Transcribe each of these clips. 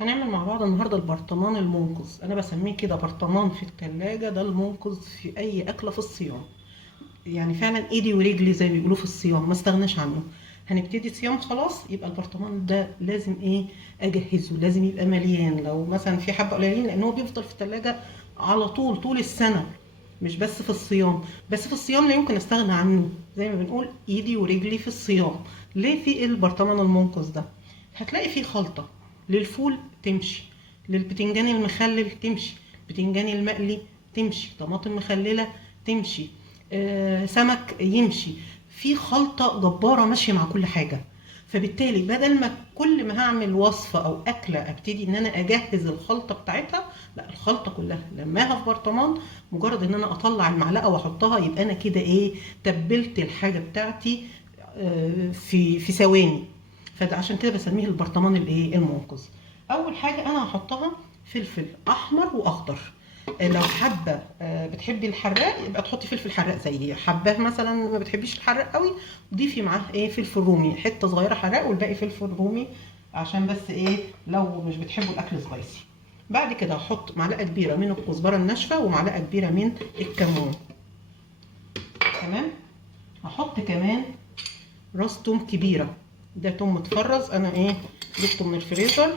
هنعمل مع بعض النهارده البرطمان المنقذ. انا بسميه كده برطمان في التلاجة، ده المنقذ في اي اكله في الصيام. يعني فعلا ايدي ورجلي زي ما بيقولوا في الصيام، ما استغناش عنه. هنبتدي صيام خلاص، يبقى البرطمان ده لازم اجهزه، لازم يبقى مليان. لو مثلا في حبه قليلين، لان هو بيفضل في التلاجة على طول السنه، مش بس في الصيام. بس في الصيام لا يمكن استغنى عنه، زي ما بنقول ايدي ورجلي في الصيام. ليه في البرطمان المنقذ ده؟ هتلاقي فيه خلطه للفول تمشي، للبتنجان المخلل تمشي، البتنجان المقلي تمشي، طماطم مخلله تمشي، سمك يمشي. في خلطه جباره ماشيه مع كل حاجه. فبالتالي بدل ما كل ما هعمل وصفه او اكله ابتدي ان انا اجهز الخلطه بتاعتها، لا، الخلطه كلها لماها في برطمان. مجرد ان انا اطلع المعلقه واحطها، يبقى انا كده تبلت الحاجه بتاعتي في ثواني. فده عشان كده بسميه البرطمان المنقذ. اول حاجه انا هحطها فلفل احمر واخضر. لو حابه بتحبي الحراق يبقى تحطي فلفل حراق زيي، حباه مثلا ما بتحبيش الحراق قوي ضيفي معاه فلفل رومي، حته صغيره حراق والباقي فلفل رومي، عشان بس لو مش بتحبوا الاكل سبايسي. بعد كده هحط معلقه كبيره من الكزبره الناشفه ومعلقه كبيره من الكمون. تمام. هحط كمان راس توم كبيره، ده توم متفرز، انا جبته من الفريزر،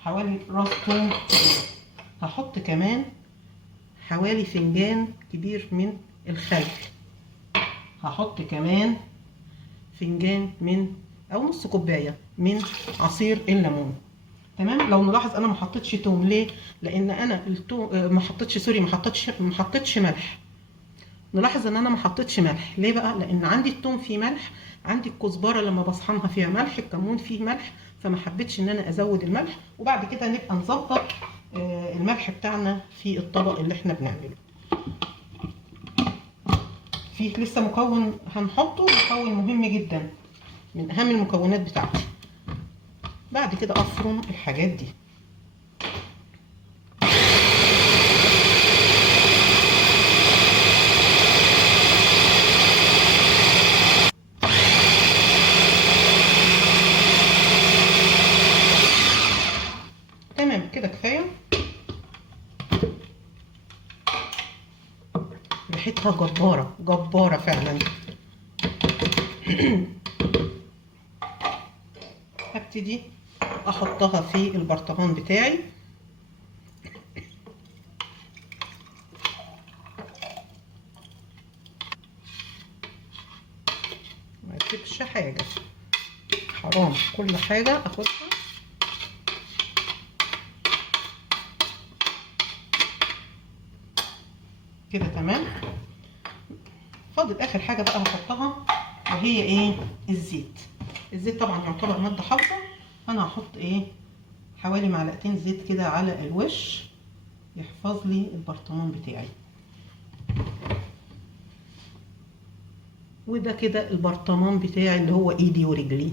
حوالي راس توم كبيره. هحط كمان حوالي فنجان كبير من الخل. هحط كمان فنجان او نص كوبايه من عصير الليمون. تمام. لو نلاحظ انا ما حطيتش توم، ليه؟ لان انا التوم ما حطيتش، سوري، ما حطيتش ملح. نلاحظ ان انا ما حطيتش ملح ليه بقى؟ لان عندي التوم فيه ملح، عندي الكزبره لما بصحنها فيها ملح، الكمون فيه ملح، فما حبيتش ان انا ازود الملح. وبعد كده نبقى نظبط الملح بتاعنا في الطبق اللي احنا بنعمله. فيه لسه مكون هنحطه، مكون مهم جدا من اهم المكونات بتاعتي. بعد كده افرم الحاجات دي. تمام كده كفايه. ريحتها جباره جباره فعلا. هبتدي احطها في البرطمان بتاعي. ما اسيبش حاجه، حرام، كل حاجه اخدها. كده تمام. فاضل اخر حاجه بقى هحطها، وهي الزيت. الزيت طبعا يعتبر ماده حافظه. انا هحط حوالي معلقتين زيت كده على الوش، يحفظ لي البرطمان بتاعي. وده كده البرطمان بتاعي اللي هو ايدي ورجلي.